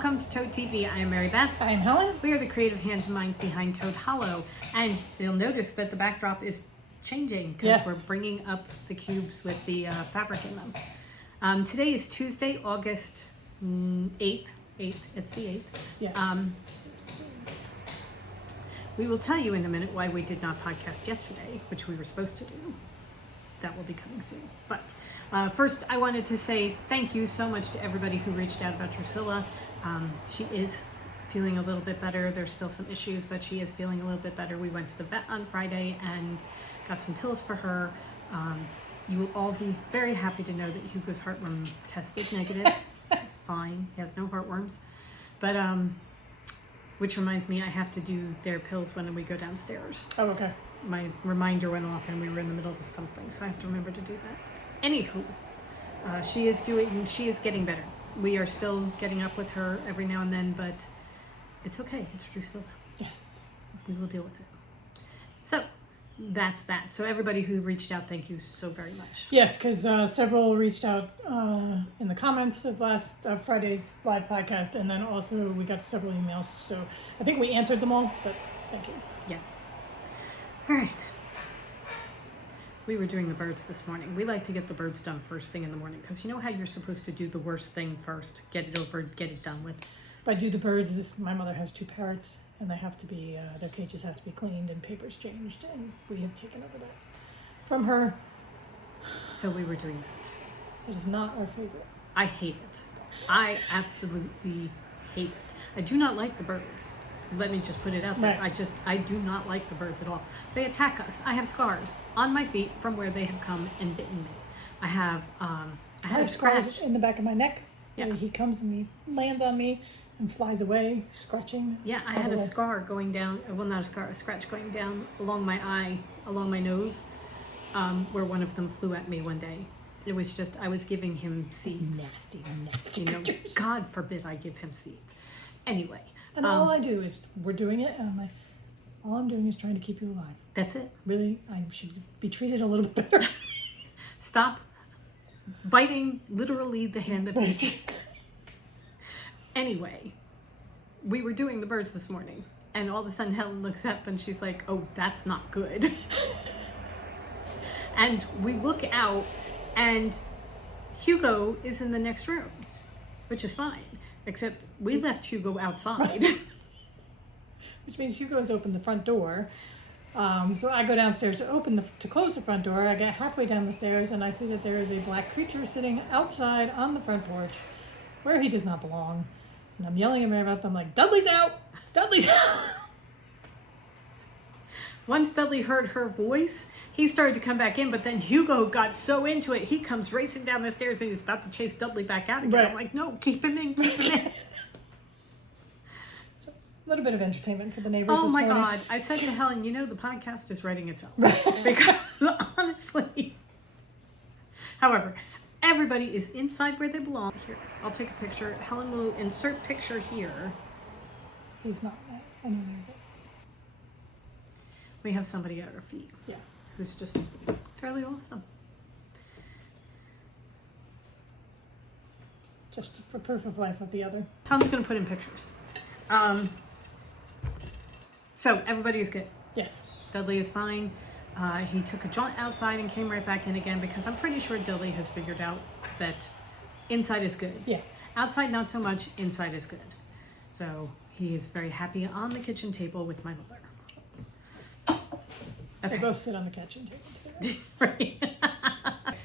Welcome to Toad TV. I am Mary Beth. I am Helen. We are the creative hands and minds behind Toad Hollow. And you'll notice that the backdrop is changing because we're bringing up the cubes with the fabric in them. Today is Tuesday, August 8th. It's the 8th. Yes. We will tell you in a minute why we did not podcast yesterday, which we were supposed to do. That will be coming soon. But first, I wanted to say thank you so much to everybody who reached out about Drusilla. She is feeling a little bit better. There's still some issues, but she is feeling a little bit better. We went to the vet on Friday and got some pills for her. You will all be very happy to know that Hugo's heartworm test is negative. It's fine. He has no heartworms. But which reminds me, I have to do their pills when we go downstairs. Oh, okay. My reminder went off and we were in the middle of something, so I have to remember to do that. Anywho, she is getting better. We are still getting up with her every now and then, but it's okay. It's Drusilla. Yes. We will deal with it. So that's that. So everybody who reached out, thank you so very much. Yes, because several reached out in the comments of last Friday's live podcast, and then also we got several emails. So I think we answered them all, but thank you. Yes. All right. We were doing the birds this morning. We like to get the birds done first thing in the morning because you know how you're supposed to do the worst thing first, get it over, get it done with. If I do the birds, my mother has 2 parrots, and they have to be their cages have to be cleaned and papers changed, and we have taken over that from her. So we were doing that. It is not our favorite. I hate it. I absolutely hate it. I do not like the birds. Let me just put it out there. Right. I do not like the birds at all. They attack us. I have scars on my feet from where they have come and bitten me. I have I had a scratch scars in the back of my neck. Yeah. Where he comes and he lands on me and flies away, scratching. Yeah, I had a scar going down, well not a scar, a scratch going down along my eye, along my nose, where one of them flew at me one day. It was just, I was giving him seeds. Nasty. You know, God forbid I give him seeds. Anyway. And all I do is, we're doing it, and I'm like, all I'm doing is trying to keep you alive. That's it. Really, I should be treated a little bit better. Stop biting literally the hand that feeds you. Anyway, we were doing the birds this morning, and all of a sudden Helen looks up and she's like, oh, that's not good. And we look out, and Hugo is in the next room, which is fine. Except we left Hugo outside. Which means Hugo's opened the front door. So I go downstairs to close the front door. I get halfway down the stairs and I see that there is a black creature sitting outside on the front porch where he does not belong. And I'm yelling at Mary about them like, Dudley's out! Dudley's out! Once Dudley heard her voice, he started to come back in, but then Hugo got so into it, he comes racing down the stairs and he's about to chase Dudley back out again. Right. I'm like, no, keep him in, keep him in. So, a little bit of entertainment for the neighbors Oh my morning. God. I said to Helen, you know, the podcast is writing itself. Right. Because honestly, however, everybody is inside where they belong. Here, I'll take a picture. Helen will insert picture here. He's not. I know where he is. We have somebody at our feet. Yeah. Who's just fairly awesome. Just for proof of life of the other. Helen's going to put in pictures. So everybody is good. Yes. Dudley is fine. He took a jaunt outside and came right back in again because I'm pretty sure Dudley has figured out that inside is good. Yeah. Outside not so much, inside is good. So he is very happy on the kitchen table with my mother. They both sit on the kitchen table together. Right.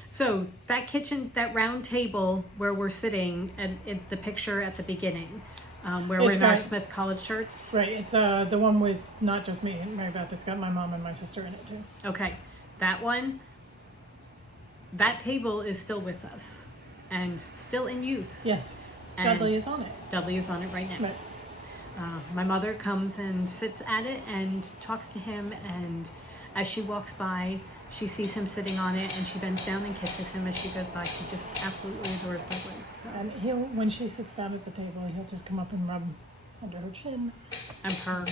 So that round table where we're sitting, and the picture at the beginning, where we're in our Smith College shirts. Right, it's the one with not just me and Mary Beth, it's got my mom and my sister in it too. Okay, that one, that table is still with us and still in use. Yes, And Dudley is on it. Dudley is on it right now. Right. My mother comes and sits at it and talks to him, and as she walks by, she sees him sitting on it, and she bends down and kisses him as she goes by. She just absolutely adores Dudley. So. And when she sits down at the table, he'll just come up and rub under her chin. And purr.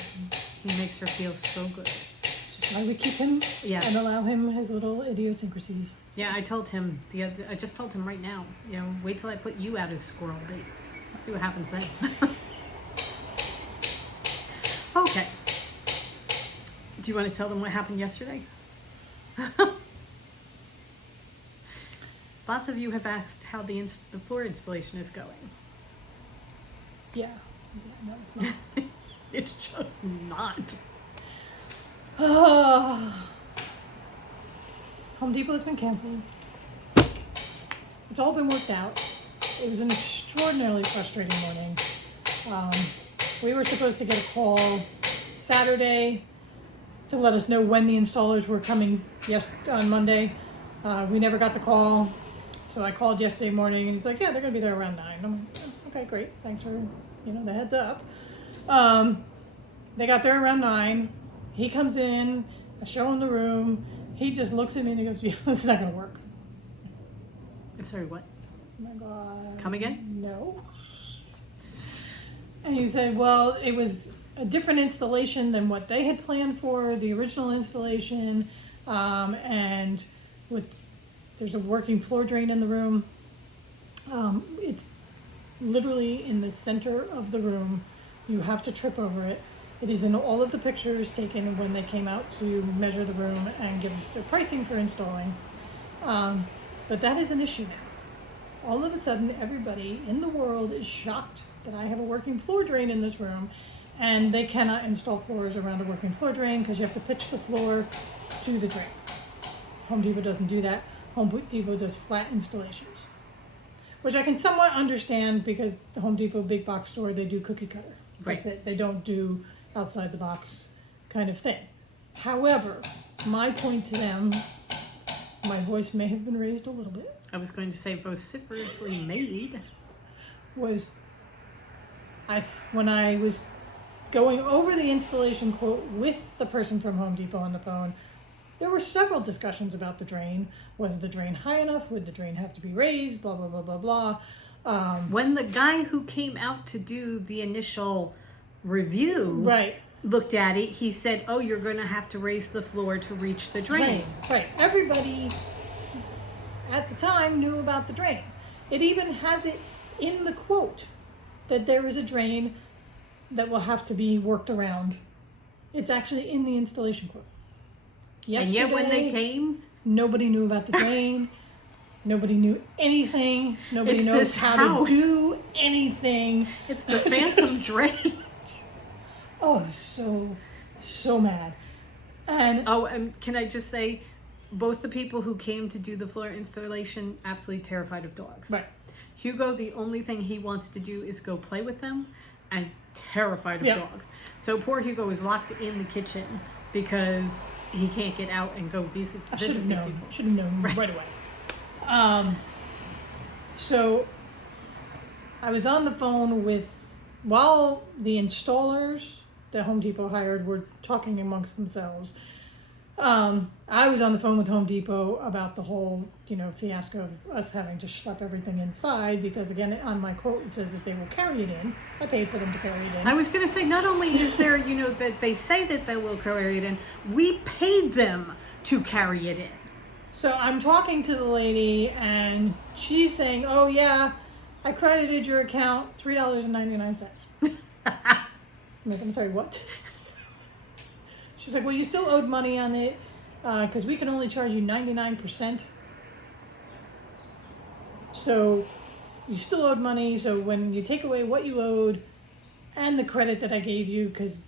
He makes her feel so good. Why we keep him and allow him his little idiosyncrasies. Yeah, I told him I just told him right now, wait till I put you out as squirrel bait. See what happens then. Okay. Do you want to tell them what happened yesterday? Lots of you have asked how the floor installation is going. Yeah. No, it's not. It's just not. Home Depot has been canceled. It's all been worked out. It was an extraordinarily frustrating morning. We were supposed to get a call Saturday to let us know when the installers were coming on Monday. We never got the call. So I called yesterday morning and he's like, yeah, they're going to be there around 9. I'm like, oh, okay, great. Thanks for, the heads up. They got there around 9. He comes in, I show him the room. He just looks at me and he goes, yeah, this is not going to work. I'm sorry, what? Oh my God. Come again? No. And he said, well, it was a different installation than what they had planned for, the original installation. And there's a working floor drain in the room. It's literally in the center of the room. You have to trip over it. It is in all of the pictures taken when they came out to measure the room and give us their pricing for installing. But that is an issue now. All of a sudden, everybody in the world is shocked that I have a working floor drain in this room, and they cannot install floors around a working floor drain because you have to pitch the floor to the drain. Home Depot doesn't do that. Home Depot does flat installations, which I can somewhat understand because the Home Depot big box store, they do cookie cutter. That's it. They don't do outside the box kind of thing. However, my point to them, my voice may have been raised a little bit. I was going to say vociferously made. Was when I was going over the installation quote with the person from Home Depot on the phone, there were several discussions about the drain. Was the drain high enough? Would the drain have to be raised? Blah, blah, blah, blah, blah. When the guy who came out to do the initial review looked at it, he said, oh, you're going to have to raise the floor to reach the drain. Right. Everybody at the time knew about the drain. It even has it in the quote that there is a drain that will have to be worked around. It's actually in the installation quote. Yesterday, and yet when they came, nobody knew about the drain. Nobody knew anything. Nobody knows how to do anything. It's the phantom drain. Oh, I was so mad. And can I just say, both the people who came to do the floor installation, absolutely terrified of dogs. Right. Hugo, the only thing he wants to do is go play with them, and terrified of dogs. So poor Hugo is locked in the kitchen because he can't get out and go visit. I should have known. Should have known right away. So I was on the phone while the installers that Home Depot hired were talking amongst themselves. I was on the phone with Home Depot about the whole, fiasco of us having to schlep everything inside because, again, on my quote, it says that they will carry it in. I paid for them to carry it in. I was going to say, not only is there, that they say that they will carry it in, we paid them to carry it in. So I'm talking to the lady, and she's saying, oh, yeah, I credited your account $3.99. I'm sorry, what? She's like, well, you still owed money on it because we can only charge you 99%. So you still owed money. So when you take away what you owed and the credit that I gave you, because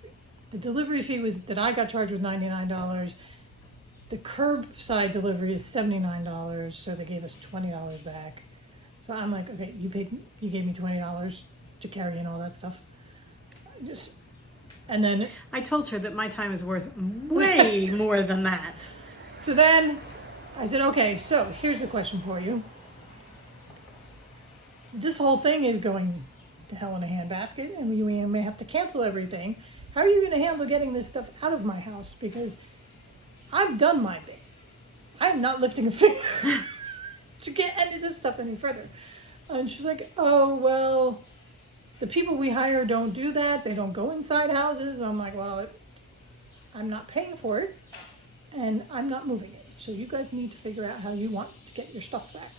the delivery fee that I got charged was $99. The curbside delivery is $79. So they gave us $20 back. So I'm like, okay, you gave me $20 to carry in all that stuff. And then I told her that my time is worth way more than that. So then I said, okay, so here's the question for you. This whole thing is going to hell in a handbasket, and we may have to cancel everything. How are you going to handle getting this stuff out of my house? Because I've done my bit. I'm not lifting a finger to get any of this stuff any further. And she's like, oh, well, the people we hire don't do that. They don't go inside houses. I'm like, well, I'm not paying for it, and I'm not moving it. So you guys need to figure out how you want to get your stuff back.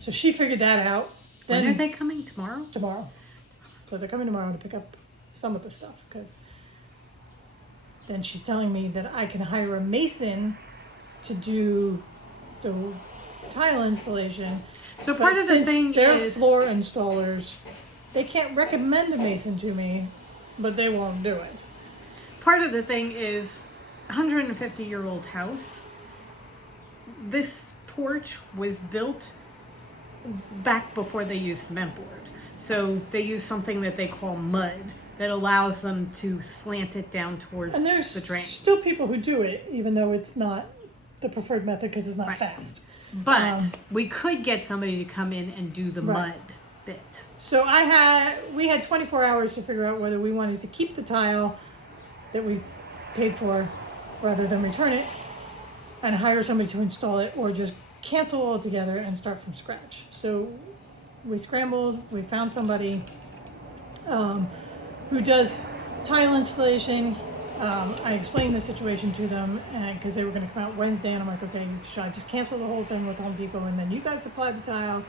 So she figured that out. When are they coming? Tomorrow? Tomorrow. So they're coming tomorrow to pick up some of the stuff, because then she's telling me that I can hire a mason to do the tile installation. So part of the thing they're is floor installers, they can't recommend a mason to me, but they won't do it. part of the thing is 150-year-old house. This porch was built back before they used cement board. So they use something that they call mud that allows them to slant it down towards And there's the drain. still people who do it, even though it's not the preferred method because it's not Right. fast. But we could get somebody to come in and do the Right. mud bit. So we had 24 hours to figure out whether we wanted to keep the tile that we paid for rather than return it and hire somebody to install it, or just cancel altogether and start from scratch. So we scrambled, we found somebody who does tile installation. I explained the situation to them, and because they were going to come out Wednesday, and I'm like, okay, should I just cancel the whole thing with Home Depot and then you guys supply the tile?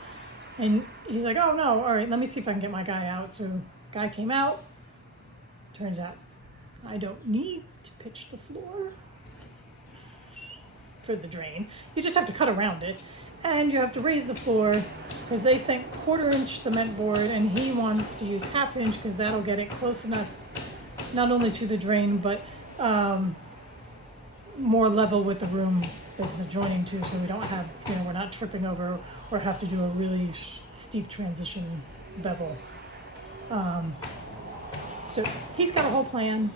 And he's like, oh no, all right, let me see if I can get my guy out. So guy came out. Turns out I don't need to pitch the floor for the drain. You just have to cut around it, and you have to raise the floor because they sent 1/4-inch cement board, and he wants to use 1/2 inch because that'll get it close enough not only to the drain but more level with the room that it's adjoining to, so we don't have, we're not tripping over or have to do a really steep transition bevel. So he's got a whole plan.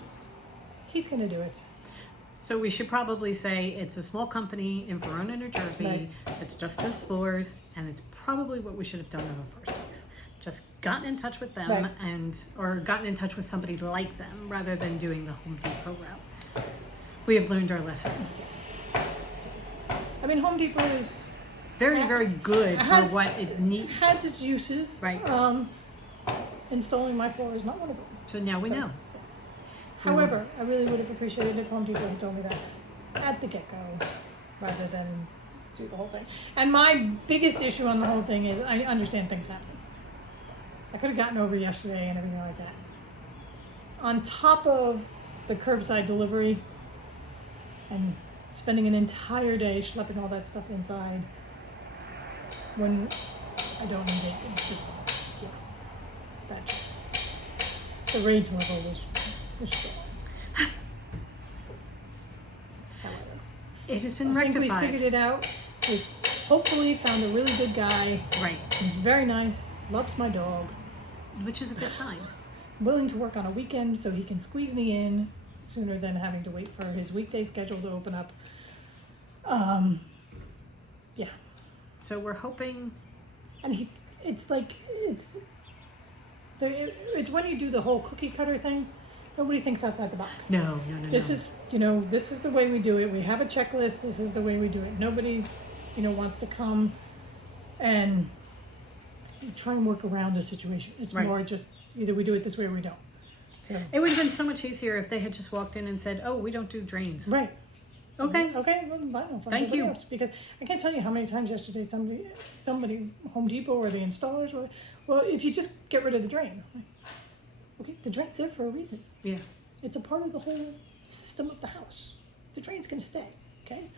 He's gonna do it. So we should probably say it's a small company in Verona, New Jersey. Right. It's just does floors, and it's probably what we should have done in the first place. Just gotten in touch with them Right. or gotten in touch with somebody like them rather than doing the Home Depot route. We have learned our lesson. Yes. I mean, Home Depot is Very, very good for has- what it needs. has its uses. Right. Installing my floor is not one of them. So now we So- know. However, I really would have appreciated if Home Depot had told me that at the get-go rather than do the whole thing. And my biggest issue on the whole thing is I understand things happen. I could have gotten over yesterday and everything like that. On top of the curbside delivery and spending an entire day schlepping all that stuff inside when I don't need it, that just, the rage level was strong. However, It has been I think we rectified. figured it out. We've hopefully found a really good guy. Right. He's very nice, loves my dog, Which is a good sign. willing to work on a weekend so he can squeeze me in sooner than having to wait for his weekday schedule to open up. Yeah. So we're hoping. And it's when you do the whole cookie cutter thing, nobody thinks outside the box. No. This is, this is the way we do it. We have a checklist. This is the way we do it. Nobody, wants to come and try and work around a situation. It's Right. more just either we do it this way or we don't. So, It would have been so much easier if they had just walked in and said, "Oh, we don't do drains." right. Okay. Okay. Well, fine, I'll find Thank somebody you. else. Because I can't tell you how many times yesterday somebody, Home Depot or the installers were, well, if you just get rid of the drain. I'm like, okay, the drain's there for a reason. Yeah. It's a part of the whole system of the house. The drain's gonna stay, okay?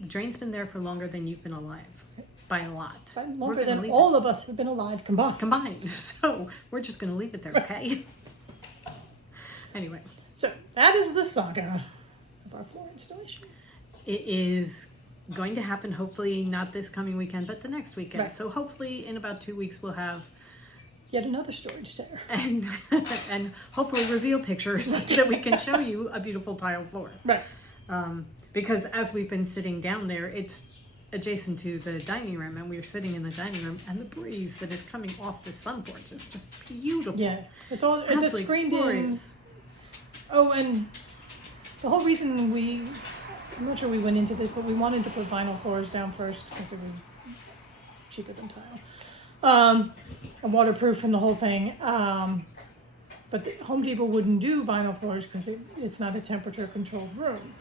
The drain's been there for longer than you've been alive, by a lot. But We're longer gonna than leave all of us have been alive combined. it combined. So we're just going to leave it there, okay? Anyway, So that is the saga of our floor installation. it is going to happen. Hopefully not this coming weekend, but the next weekend. Right. So hopefully in about 2 weeks we'll have Yet another story to share. and hopefully reveal pictures so that we can show you a beautiful tile floor. Right. Because as we've been sitting down there, it's adjacent to the dining room, and we're sitting in the dining room, and the breeze that is coming off the sun porch is just beautiful. Yeah. It's a Absolutely screened in. glorious. Oh, and the whole reason I'm not sure we went into this, but we wanted to put vinyl floors down first because it was cheaper than tile. And waterproof and the whole thing. But the Home Depot wouldn't do vinyl floors because it's not a temperature controlled room.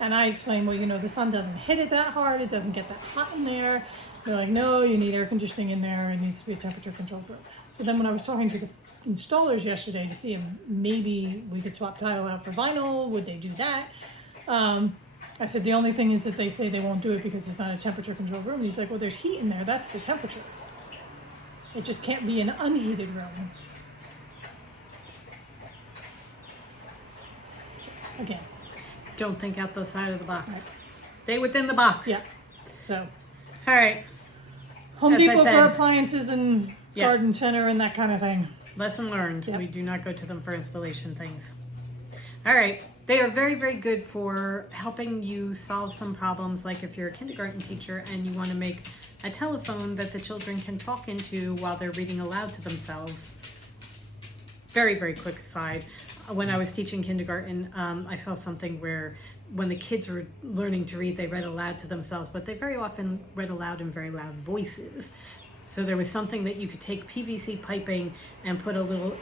And I explained, well, the sun doesn't hit it that hard. It doesn't get that hot in there. They're like, no, you need air conditioning in there. It needs to be a temperature controlled room. So then when I was talking to the installers yesterday to see if maybe we could swap tile out for vinyl, would they do that? I said, the only thing is that they say they won't do it because it's not a temperature controlled room. And he's like, well, there's heat in there. That's the temperature. It just can't be an unheated room. So, again. Don't think out the side of the box. Right. Stay within the box. Yeah. So. All right. Home As I Depot said. for appliances and Yeah. garden center and that kind of thing. Lesson learned. Yep. We do not go to them for installation things. All right. They are very, very good for helping you solve some problems, like if you're a kindergarten teacher and you want to make a telephone that the children can talk into while they're reading aloud to themselves. Very, very quick aside. When I was teaching kindergarten, I saw something where when the kids were learning to read, they read aloud to themselves, but they very often read aloud in very loud voices. So there was something that you could take PVC piping and put a little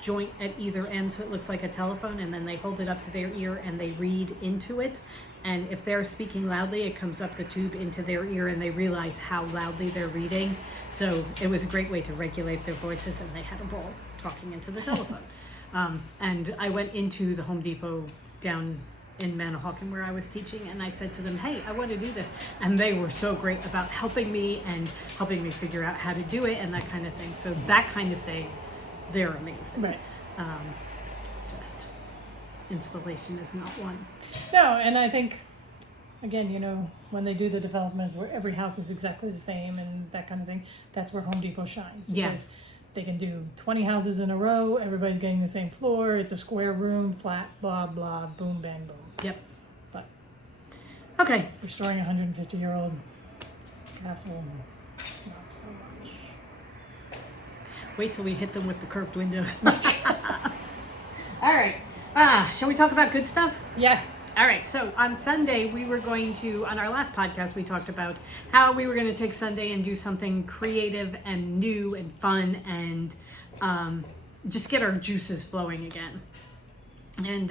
joint at either end so it looks like a telephone, and then they hold it up to their ear and they read into it. And if they're speaking loudly, it comes up the tube into their ear and they realize how loudly they're reading. So it was a great way to regulate their voices, and they had a ball talking into the telephone. And I went into the Home Depot down in Manahawkin where I was teaching, and I said to them, hey, I want to do this. And they were so great about helping me and helping me figure out how to do it and that kind of thing. So that kind of thing, they're amazing. Right. Just installation is not one. No, and I think, again, you know, when they do the developments where every house is exactly the same and that kind of thing, that's where Home Depot shines. Yeah. Because they can do 20 houses in a row, everybody's getting the same floor, it's a square room, flat, blah, blah, boom, bang, boom. Yep. But Okay. restoring a 150-year-old castle, not so much. Wait till we hit them with the curved windows. All right. Shall we talk about good stuff? Yes. All right. So on Sunday, we were going to, on our last podcast, we talked about how we were going to take Sunday and do something creative and new and fun and just get our juices flowing again. And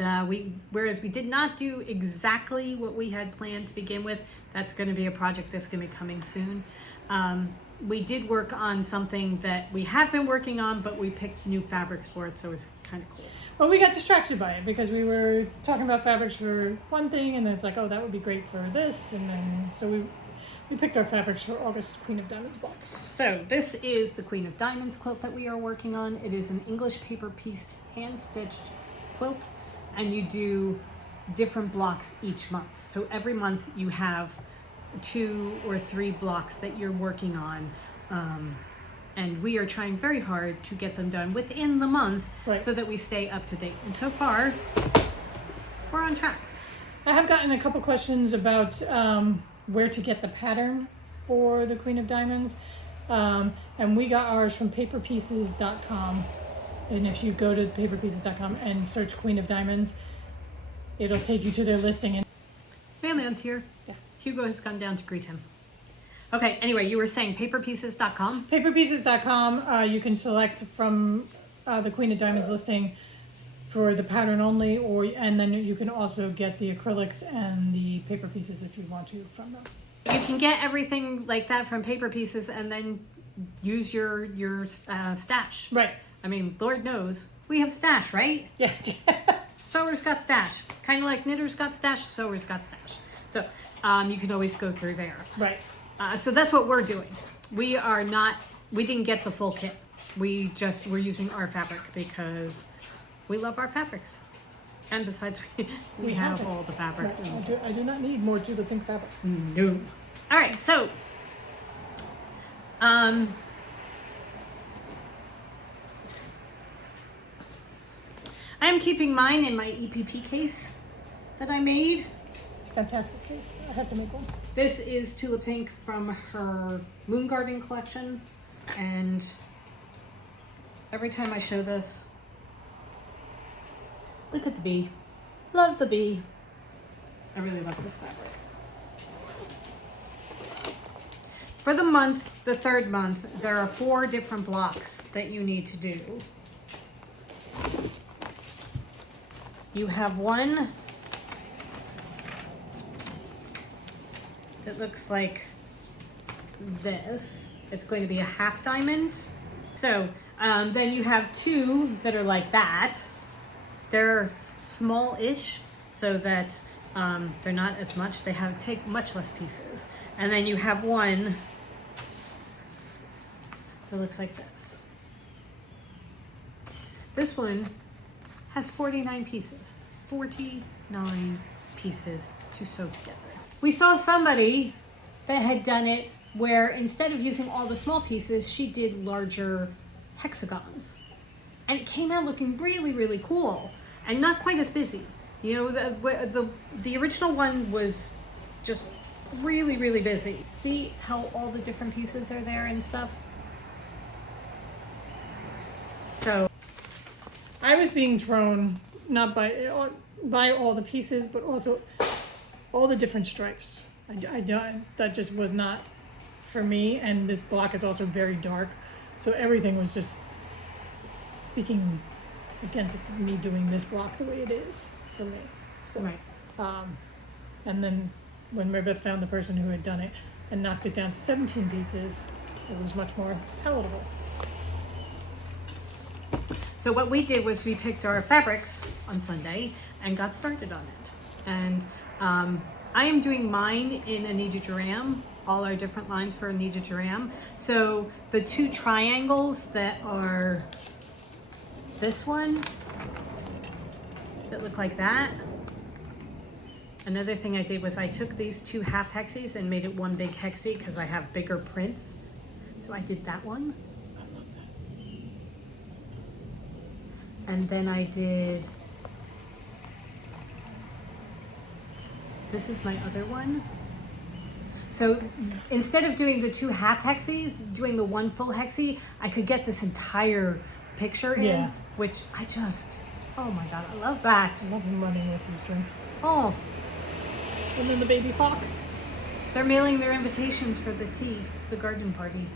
whereas we did not do exactly what we had planned to begin with, that's going to be a project that's going to be coming soon. We did work on something that we have been working on, but we picked new fabrics for it, so it was kind of cool. Well, we got distracted by it because we were talking about fabrics for one thing, and then it's like, oh, that would be great for this, and then so we picked our fabrics for August Queen of Diamonds box. So this is the Queen of Diamonds quilt that we are working on. It is an English paper pieced, hand-stitched quilt, and you do different blocks each month. So every month you have 2 or 3 blocks that you're working on. And we are trying very hard to get them done within the month, Right. so that we stay up to date. And so far, we're on track. I have gotten a couple questions about where to get the pattern for the Queen of Diamonds. And we got ours from paperpieces.com. And if you go to paperpieces.com and search Queen of Diamonds, it'll take you to their listing. And Mailman's here. Yeah. Hugo has gone down to greet him. Okay, anyway, you were saying paperpieces.com? paperpieces.com, you can select from the Queen of Diamonds listing for the pattern only, and then you can also get the acrylics and the paper pieces if you want to from them. You can get everything like that from Paper Pieces and then use your stash. Right. I mean, Lord knows, we have stash, right? Yeah. Sewer's got stash. Kind of like Knitter's got stash, Sewer's got stash. So you can always go through there. Right. So that's what we're doing. We didn't get the full kit. We're using our fabric because we love our fabrics. And besides, we have it. all the fabrics. Right. I do not need more to the pink fabric. No. All right, so I am keeping mine in my EPP case that I made. It's a fantastic case. I have to make one. This is Tula Pink from her Moon Garden collection, and every time I show this, look at the bee. Love the bee. I really love this fabric. For the month, the third month, there are 4 different blocks that you need to do. You have one that looks like this. It's going to be a half diamond. So then you have two that are like that. They're small-ish, so that they're not as much. They take much less pieces. And then you have one that looks like this. This one has 49 pieces. 49 pieces to sew together. We saw somebody that had done it where instead of using all the small pieces, she did larger hexagons. And it came out looking really, really cool and not quite as busy. You know, the original one was just really, really busy. See how all the different pieces are there and stuff? So I was being thrown not by all the pieces, but also all the different stripes. That just was not for me, and this block is also very dark, so everything was just speaking against me doing this block the way it is for me. So, right. And then when Maribeth found the person who had done it and knocked it down to 17 pieces, it was much more palatable. So what we did was we picked our fabrics on Sunday and got started on it. And I am doing mine in Anita Duram, all our different lines for Anita Duram. So the two triangles that are this one, that look like that. Another thing I did was I took these two half hexes and made it one big hexie because I have bigger prints. So I did that one. I love that. And then I did, this is my other one. So instead of doing the two half hexies, doing the one full hexie, I could get this entire picture in, which I just, oh my God, I love that. I love him running with his drinks. Oh. And then the baby fox. They're mailing their invitations for the tea, for the garden party.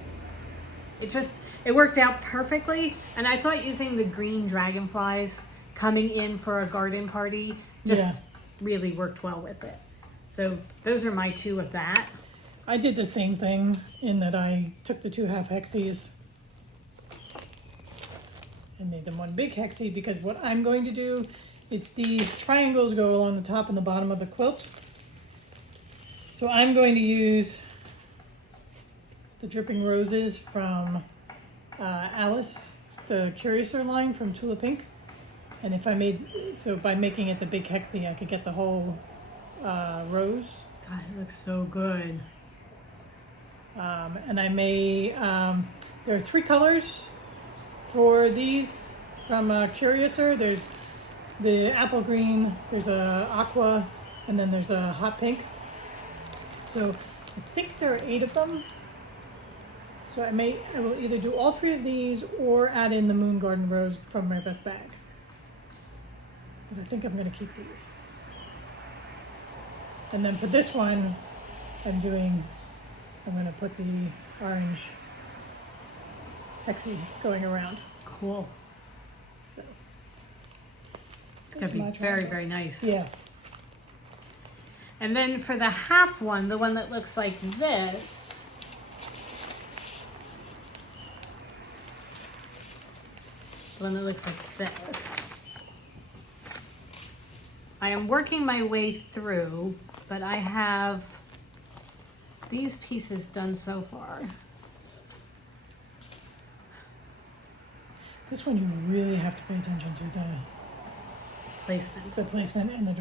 It worked out perfectly. And I thought using the green dragonflies coming in for a garden party just really worked well with it. So those are my two of that. I did the same thing in that I took the two half hexies and made them one big hexie, because what I'm going to do is these triangles go along the top and the bottom of the quilt. So I'm going to use the Dripping Roses from Alice, the Curiouser line from Tula Pink. And if I by making it the big hexie, I could get the whole rose. God, it looks so good. And I may, there are three colors for these from Curiouser. There's the apple green, there's a aqua, and then there's a hot pink. So I think there are 8 of them. So I will either do all 3 of these or add in the Moon Garden Rose from my best bag. But I think I'm going to keep these. And then for this one, I'm going to put the orange hexie going around. Cool. So it's going to be very, very nice. Yeah. And then for the half one, the one that looks like this, the one that looks like this, I am working my way through, but I have these pieces done so far. This one you really have to pay attention to the placement and the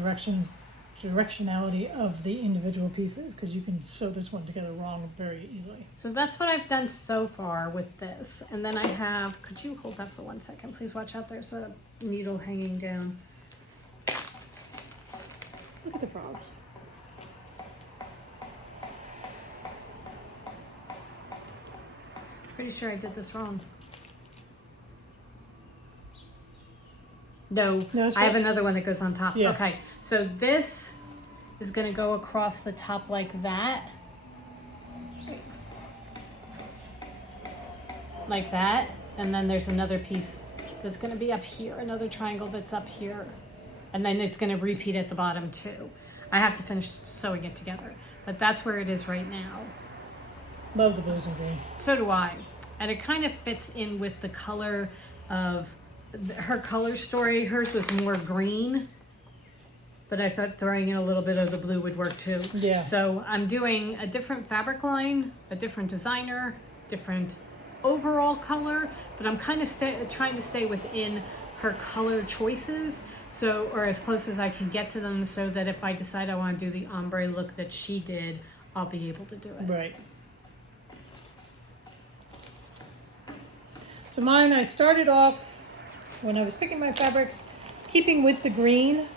directionality of the individual pieces, because you can sew this one together wrong very easily. So that's what I've done so far with this. And then I have, could you hold that for 1 second? Please watch out, there's a needle hanging down. Look at the frogs. Pretty sure I did this wrong. No, I have another one that goes on top. Yeah. Okay, so this is going to go across the top like that. Like that. And then there's another piece that's going to be up here, another triangle that's up here. And then it's going to repeat at the bottom too. I have to finish sewing it together, but that's where it is right now. Love the blues and greens. So do I. And it kind of fits in with the color of her color story. Hers was more green, but I thought throwing in a little bit of the blue would work too. Yeah. So I'm doing a different fabric line, a different designer, different overall color, but I'm kind of trying to stay within her color choices, so, or as close as I can get to them, so that if I decide I want to do the ombre look that she did, I'll be able to do it. Right. So mine, I started off when I was picking my fabrics, keeping with the green.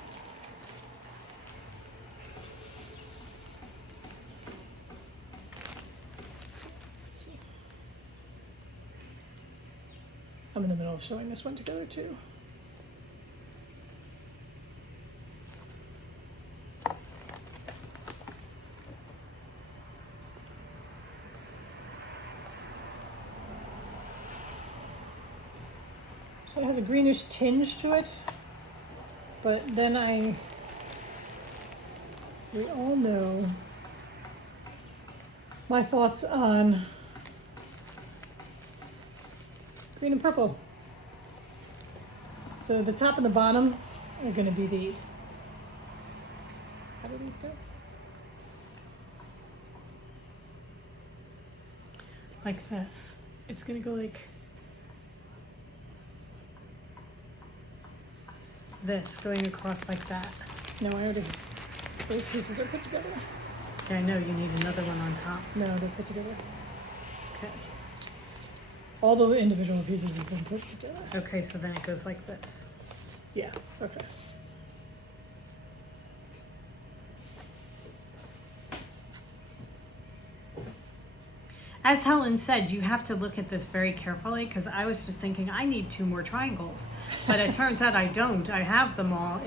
I'm in the middle of sewing this one together too. So it has a greenish tinge to it, but then we all know my thoughts on green and purple. So the top and the bottom are going to be these. How do these go? Like this. It's gonna go like this, going across like that. No, I already, those pieces are put together. Yeah, I know you need another one on top. No, they're put together. Okay. All the individual pieces have been put together. Okay, so then it goes like this. Yeah, okay. As Helen said, you have to look at this very carefully, because I was just thinking I need 2 more triangles, but it turns out I don't. I have them all.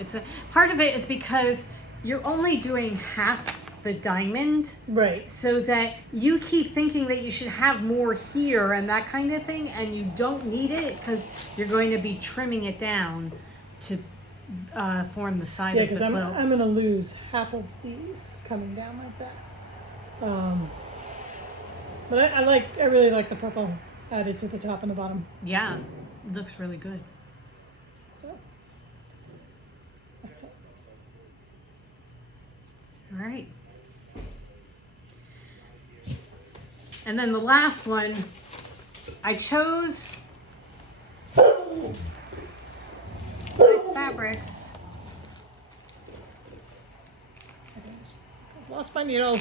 Part of it is because you're only doing half the diamond, Right. so that you keep thinking that you should have more here and that kind of thing, and you don't need it because you're going to be trimming it down to form the side Yeah, of the because quilt. I'm going to lose half of these coming down like that. But I really like the purple added to the top and the bottom. Yeah, it looks really good. So that's it. All right. And then the last one, I chose my fabrics. I've lost my needle.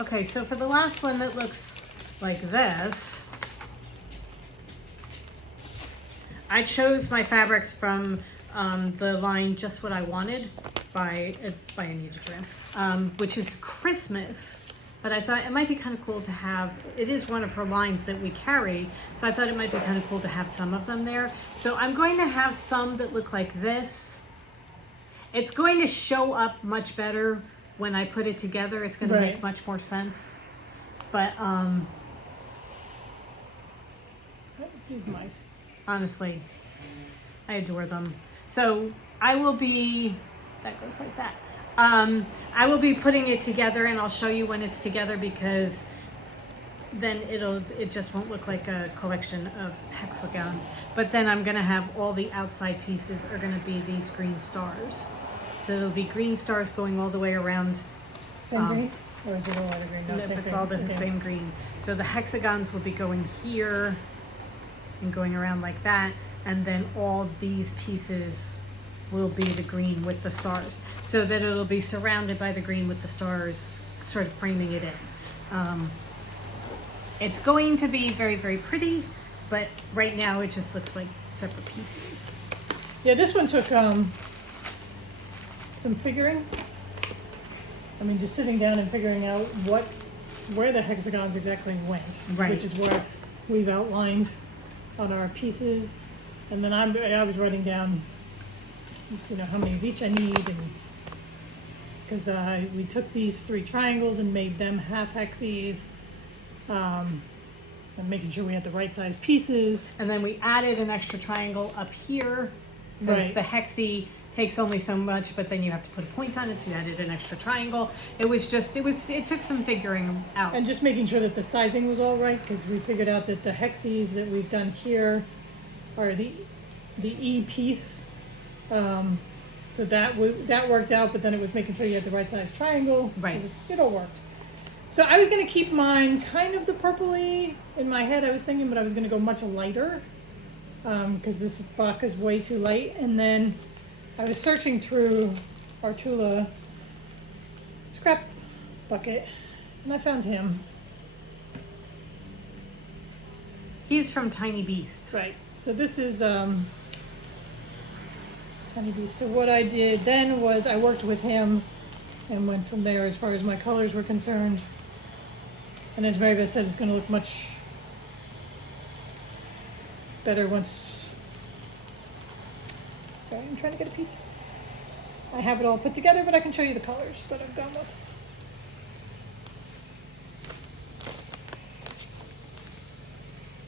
Okay, so for the last one that looks like this, I chose my fabrics from the line Just What I Wanted by Anita Tran, which is Christmas. But I thought it might be kind of cool to have, it is one of her lines that we carry, so I thought it might be kind of cool to have some of them there. So I'm going to have some that look like this. It's going to show up much better when I put it together. It's going to make much more sense. But These mice. honestly, I adore them. So I will be, that goes like that. I will be putting it together, and I'll show you when it's together, because then it just won't look like a collection of hexagons. But then I'm gonna have all the outside pieces are gonna be these green stars. So it'll be green stars going all the way around. Same green? Or is it a lighter green? No, same It's green. all the Okay. same green. So the hexagons will be going here and going around like that, and then all these pieces will be the green with the stars, so that it'll be surrounded by the green with the stars, sort of framing it in. It's going to be very, very pretty, but right now it just looks like separate pieces. Yeah, this one took some figuring. I mean, just sitting down and figuring out where the hexagons exactly went, Right. which is where we've outlined on our pieces. And then I was writing down how many of each I need, and because we took these 3 triangles and made them half hexes, and making sure we had the right size pieces. And then we added an extra triangle up here because Right. the hexie takes only so much, but then you have to put a point on it, so you added an extra triangle. It took some figuring out. And just making sure that the sizing was all right, because we figured out that the hexes that we've done here are the E piece. So that worked out, but then it was making sure you had the right size triangle. Right. It all worked. So I was going to keep mine kind of the purpley in my head, I was thinking, but I was going to go much lighter, because this block is way too light. And then I was searching through our Tula scrap bucket, and I found him. He's from Tiny Beasts. Right. So this is Tiny Beast. So what I did then was I worked with him and went from there as far as my colors were concerned. And as Mary Beth said, it's going to look much better once. Sorry, I'm trying to get a piece. I have it all put together, but I can show you the colors that I've gone with.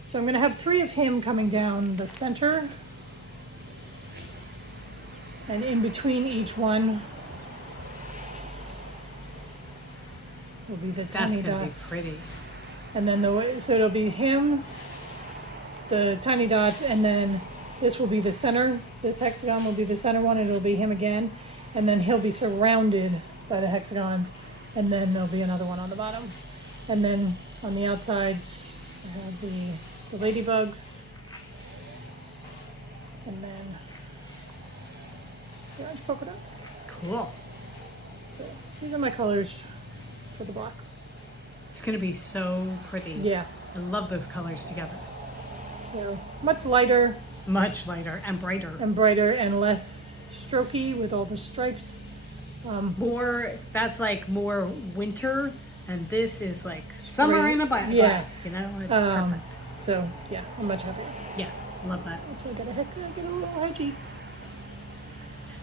So I'm going to have 3 of him coming down the center. And in between each one will be the That's tiny going to be dots. pretty. And then so it'll be him, the tiny dots, and then this will be the center. This hexagon will be the center one, and it'll be him again. And then he'll be surrounded by the hexagons, and then there'll be another one on the bottom. And then on the outsides, I have the ladybugs, and then the orange polka dots. Cool. So these are my colors for the block. It's going to be so pretty. Yeah. I love those colors together. So much lighter Much lighter and brighter. and brighter and less strokey with all the stripes. That's like more winter, and this is like summer Spring. in a glass. Yeah. You know, it's Um, perfect. So yeah, I'm much happier. Yeah, love that. So I get a little hedgy.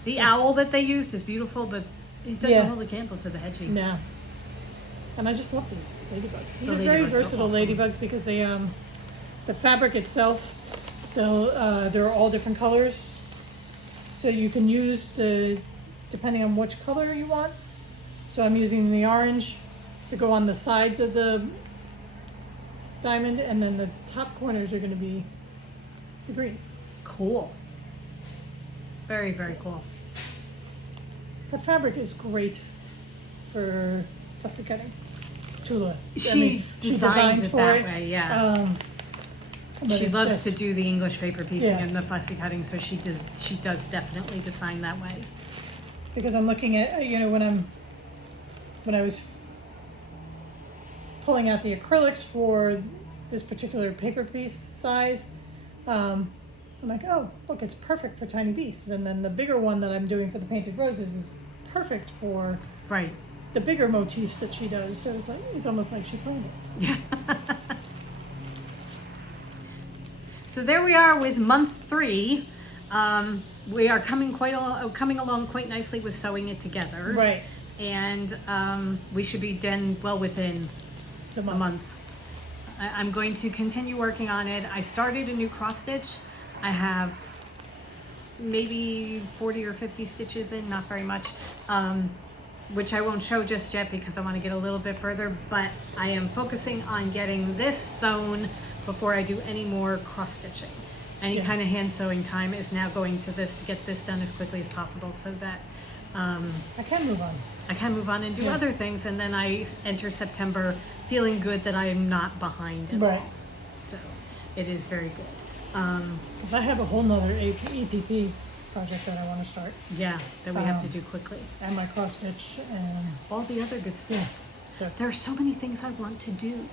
The owl that they used is beautiful, but it doesn't Yeah. hold a candle to the hedging. No. And I just love these ladybugs. These The are very ladybugs are versatile awesome. ladybugs because they the fabric itself, they're all different colors. So you can use depending on which color you want. So I'm using the orange to go on the sides of the diamond, and then the top corners are going to be the green. Cool. Very, very cool. The fabric is great for fussy cutting. Tula. She designs it for that it. way, yeah. But She it's loves just- to do the English paper piecing Yeah. and the fussy cutting, so she does definitely design that way. Because I'm looking at, when I was pulling out the acrylics for this particular paper piece size, I'm like, oh, look, it's perfect for tiny beasts. And then the bigger one that I'm doing for the painted roses is perfect for Right. the bigger motifs that she does. So it's almost like she planned it. Yeah. So there we are with month 3. We are coming along quite nicely with sewing it together. Right. And we should be done well within The a month. month. I'm going to continue working on it. I started a new cross stitch. I have maybe 40 or 50 stitches in, not very much, which I won't show just yet because I want to get a little bit further, but I am focusing on getting this sewn before I do any more cross stitching. Any Yeah. kind of hand sewing time is now going to this to get this done as quickly as possible so that I can move on. I can move on and do Yeah. other things, and then I enter September feeling good that I am not behind at Right. all. So it is very good. 'Cause I have a whole nother EPP project that I want to start. Yeah, that we have to do quickly. And my cross stitch and All the other good stuff. so There are so many things I want to do.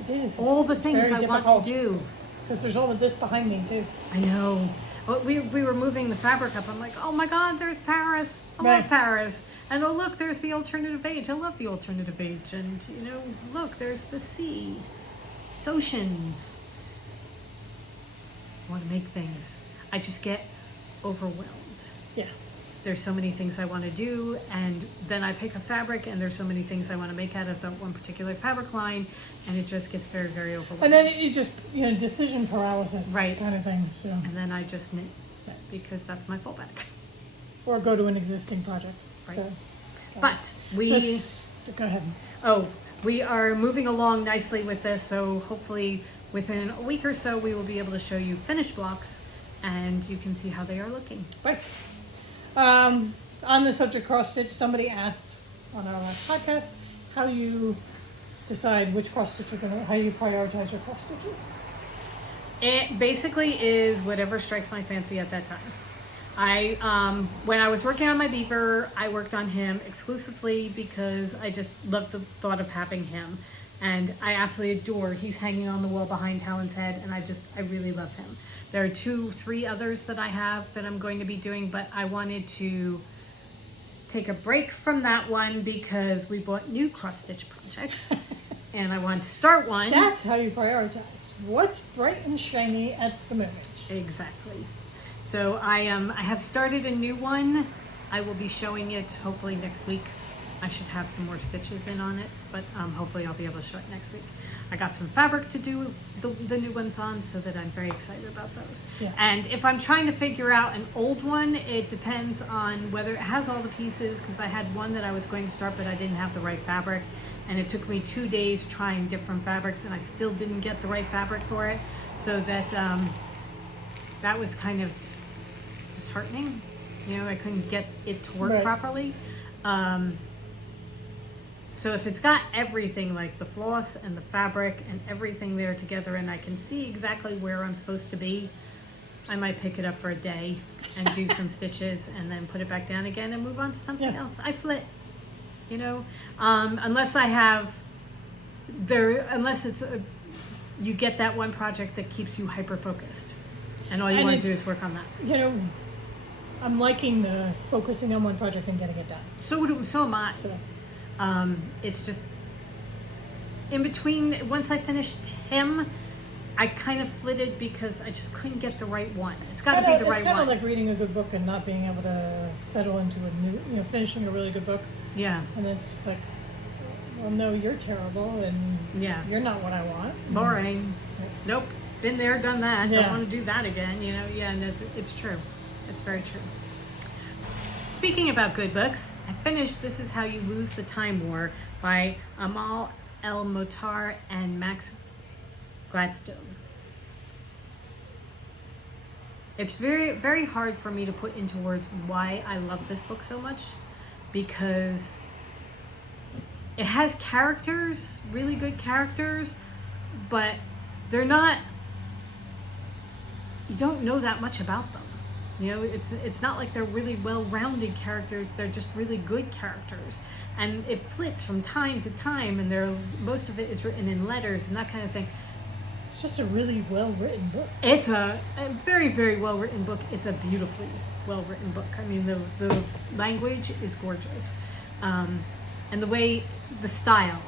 it is. All the It's things very I want difficult. to do. Because there's all of this behind me too. I know. Well, we were moving the fabric up. I'm like, oh my God, there's Paris. I Right. love Paris. And oh look, there's the alternative age. I love the alternative age. And look, there's the sea. It's oceans. I want to make things. I just get overwhelmed. Yeah. there's so many things I want to do, and then I pick a fabric, and there's so many things I want to make out of that one particular fabric line, and it just gets very, very overwhelming. And then you just, decision paralysis, Right. kind of thing. So, And then I just knit because that's my fallback. or go to an existing project. Right. So, But go ahead. we are moving along nicely with this, so hopefully within a week or so we will be able to show you finished blocks, and you can see how they are looking. Right. On the subject cross stitch, somebody asked on our last podcast how you decide which cross stitch how you prioritize your cross stitches. It basically is whatever strikes my fancy at that time. When I was working on my beaver, I worked on him exclusively because I just loved the thought of having him. And I absolutely adore, he's hanging on the wall behind Helen's head, and I really love him. There are 2-3 others that I have that I'm going to be doing, but I wanted to take a break from that one because we bought new cross stitch projects and I wanted to start one. That's how you prioritize. What's bright and shiny at the moment. Exactly. So I have started a new one. I will be showing it hopefully next week. I should have some more stitches in on it, but hopefully I'll be able to show it next week. I got some fabric to do the new ones on, so that I'm very excited about those. Yeah. And if I'm trying to figure out an old one, it depends on whether it has all the pieces, because I had one that I was going to start, but I didn't have the right fabric. And it took me 2 days trying different fabrics, and I still didn't get the right fabric for it. So that was kind of disheartening. I couldn't get it to work Right. properly. So if it's got everything, like the floss and the fabric and everything there together, and I can see exactly where I'm supposed to be, I might pick it up for a day and do some stitches and then put it back down again and move on to something else. I flit, unless I have unless it's you get that one project that keeps you hyper focused, and all you want to do is work on that. I'm liking the focusing on one project and getting it done. So am I. So. It's just in between. Once I finished him, I kind of flitted because I just couldn't get the right one. It's got to be the right It's kind one. of like reading a good book and not being able to settle into a new, finishing a really good book. Yeah. And then it's just like, well, no, you're terrible, and you're not what I want. Boring. Nope. Been there, done that. Yeah. Don't want to do that again. Yeah, and it's true. It's very true. Speaking about good books, I finished This Is How You Lose the Time War by Amal El Motar and Max Gladstone. It's very, very hard for me to put into words why I love this book so much, because it has characters, really good characters, but they're not, you don't know that much about them. It's not like they're really well-rounded characters. They're just really good characters, and it flits from time to time. And most of it is written in letters and that kind of thing. It's just a really well-written book. It's a very, very well-written book. It's a beautifully well-written book. I mean, the language is gorgeous, and the style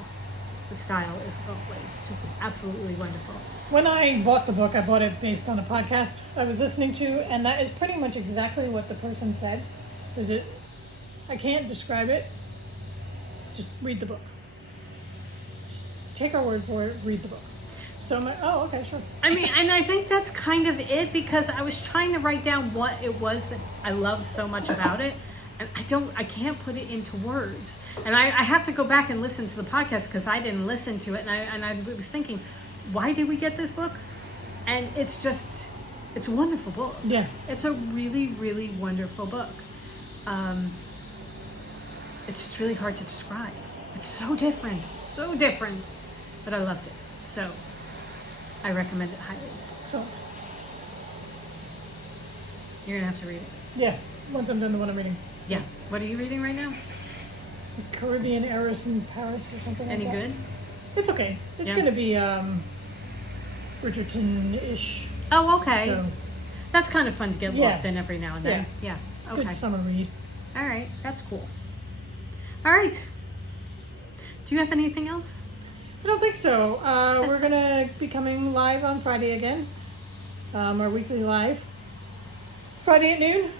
is lovely. Just absolutely wonderful. When I bought the book, I bought it based on a podcast I was listening to, and that is pretty much exactly what the person said. I can't describe it. Just read the book. Just take our word for it, read the book. So I'm like, oh, okay, sure. I mean, and I think that's kind of it, because I was trying to write down what it was that I loved so much about it, and I can't put it into words. And I have to go back and listen to the podcast because I didn't listen to it, and I was thinking, why did we get this book? And it's a wonderful book. Yeah. It's a really, really wonderful book. It's just really hard to describe. It's so different, but I loved it. So I recommend it highly. So, You're gonna have to read it. yeah, once I'm done the one I'm reading. Yeah. What are you reading right now? Caribbean Heiress in Paris or something like Any that. good? It's okay. It's Yeah. going to be Bridgerton-ish. Oh, okay. So, That's kind of fun to get Yeah. lost in every now and then. Yeah. Okay. good summer read. All right. That's cool. All right. Do you have anything else? I don't think so. We're it. going to be coming live on Friday again. Our weekly live. Friday at noon.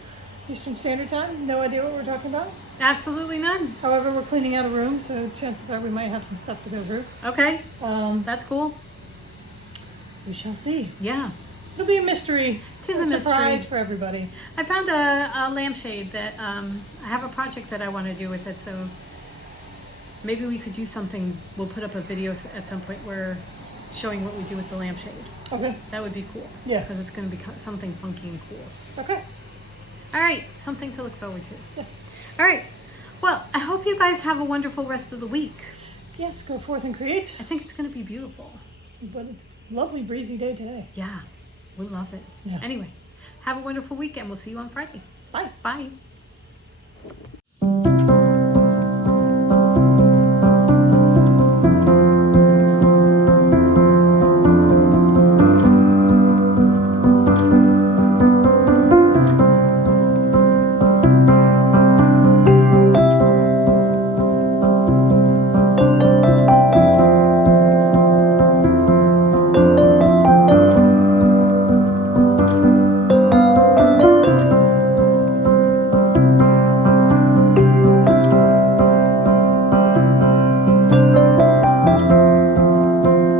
Eastern Standard Time. No idea what we're talking about. Absolutely none. However, we're cleaning out a room, so chances are we might have some stuff to go through. Okay, That's cool. We shall see. Yeah. It'll be a mystery. Tis a surprise mystery. for everybody. I found a lampshade that I have a project that I want to do with it, so maybe we could do something. We'll put up a video at some point where showing what we do with the lampshade. Okay. That would be cool. Yeah. Because it's going to be something funky and cool. Okay. All right, something to look forward to. Yes. All right. Well, I hope you guys have a wonderful rest of the week. Yes, go forth and create. I think it's going to be beautiful. But it's a lovely breezy day today. Yeah, we love it. Yeah. Anyway, have a wonderful weekend. We'll see you on Friday. Bye. Bye.